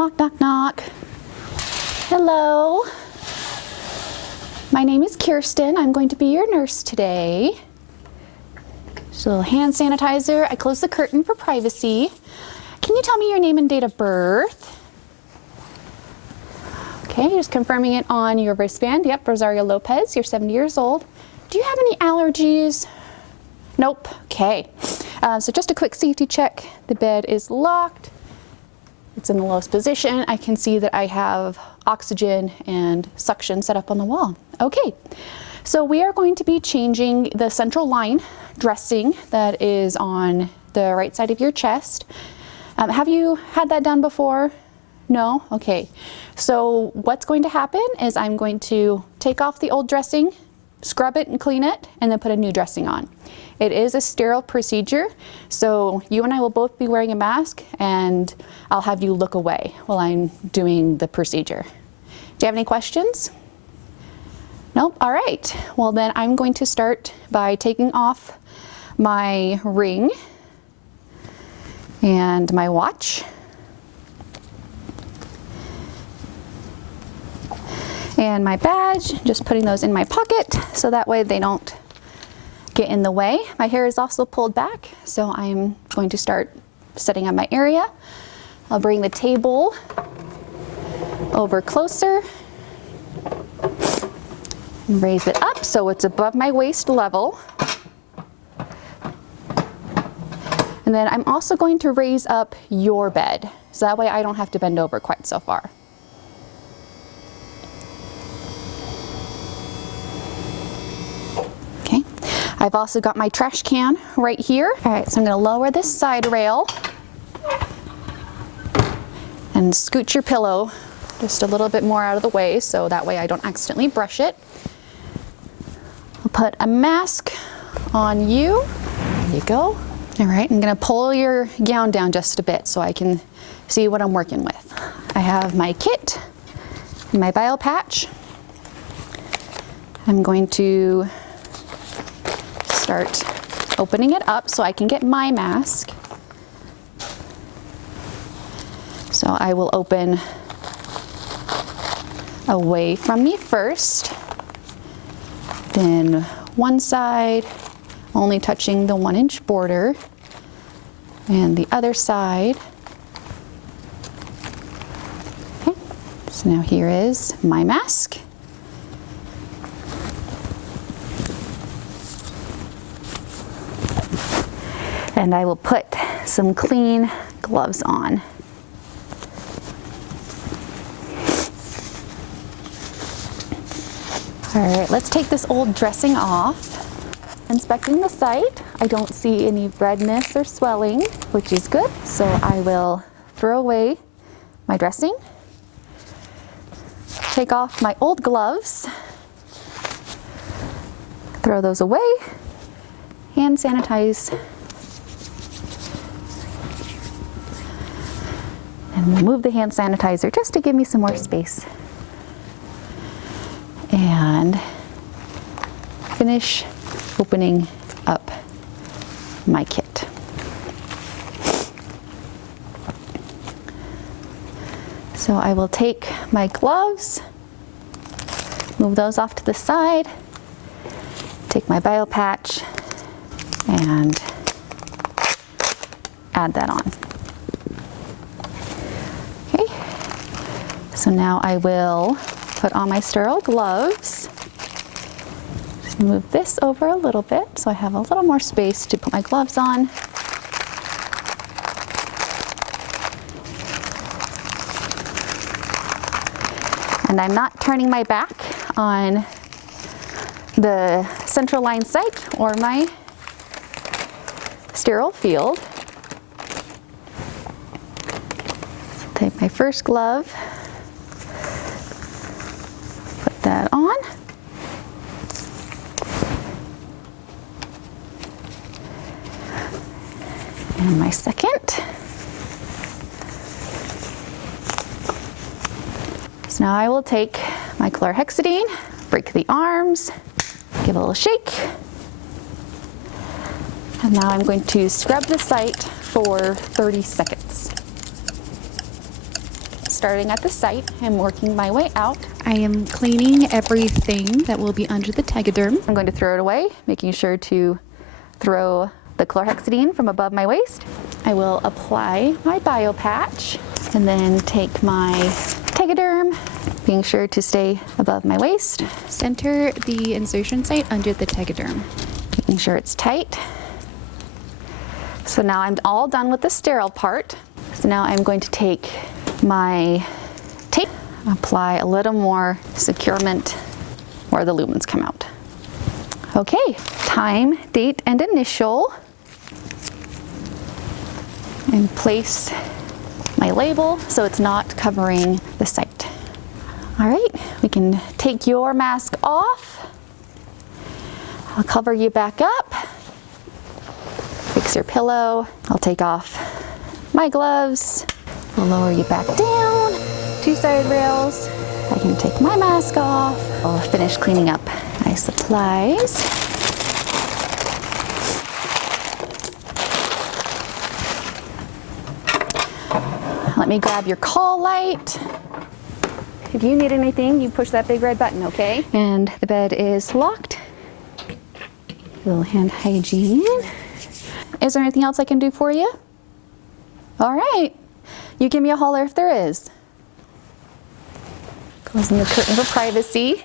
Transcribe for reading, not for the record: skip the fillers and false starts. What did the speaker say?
Knock, knock, knock. Hello. My name is Kirsten. I'm going to be your nurse today. Just a little hand sanitizer. I closed the curtain for privacy. Can you tell me your name and date of birth? Okay, just confirming it on your wristband. Yep, Rosario Lopez, you're 70 years old. Do you have any allergies? Nope. Okay. So just a quick safety check. The bed is locked. It's in the lowest position. I can see that I have oxygen and suction set up on the wall. Okay. So we are going to be changing the central line dressing that is on the right side of your chest. Have you had that done before? No? Okay. So what's going to happen is I'm going to take off the old dressing, scrub it and clean it, and then put a new dressing on. It is a sterile procedure, so you and I will both be wearing a mask, and I'll have you look away while I'm doing the procedure. Do you have any questions? Nope? All right. Well, then I'm going to start by taking off my ring and my watch. And my badge, just putting those in my pocket so that way they don't get in the way. My hair is also pulled back, so I'm going to start setting up my area. I'll bring the table over closer and raise it up so it's above my waist level. And then I'm also going to raise up your bed, so that way I don't have to bend over quite so far. Okay, I've also got my trash can right here. All right, so I'm going to lower this side rail and scoot your pillow just a little bit more out of the way so that way I don't accidentally brush it. I'll put a mask on you. There you go. All right, I'm going to pull your gown down just a bit so I can see what I'm working with. I have my kit and my bio patch. I'm going to start opening it up so I can get my mask. So I will open away from me first, then one side, only touching the 1-inch border, and the other side. Okay, so now here is my mask. And I will put some clean gloves on. All right, let's take this old dressing off. Inspecting the site, I don't see any redness or swelling, which is good. So I will throw away my dressing, take off my old gloves, throw those away, hand sanitize, and remove the hand sanitizer just to give me some more space. And finish opening up my kit. So I will take my gloves, move those off to the side, take my bio patch, and add that on. Okay, so now I will put on my sterile gloves. Just move this over a little bit so I have a little more space to put my gloves on. And I'm not turning my back on the central line site or my sterile field. So take my first glove, put that on. And my second. So now I will take my chlorhexidine, break the arms, give it a little shake. And now I'm going to scrub the site for 30 seconds. starting at the site and working my way out. I am cleaning everything that will be under the tegaderm. I'm going to throw it away, making sure to throw the chlorhexidine from above my waist. I will apply my bio patch and then take my tegaderm, being sure to stay above my waist. Center the insertion site under the tegaderm, making sure it's tight. So now I'm all done with the sterile part. So now I'm going to take my tape, apply a little more securement where the lumens come out. Okay, time, date, and initial. And place my label so it's not covering the site. All right, we can take your mask off. I'll cover you back up. Fix your pillow. I'll take off my gloves. I'll lower you back down. 2 side rails. I can take my mask off. I'll finish cleaning up my supplies. Let me grab your call light. If you need anything, you push that big red button, okay? And the bed is locked. A little hand hygiene. Is there anything else I can do for you? All right. You give me a holler if there is. Closing the curtain for privacy.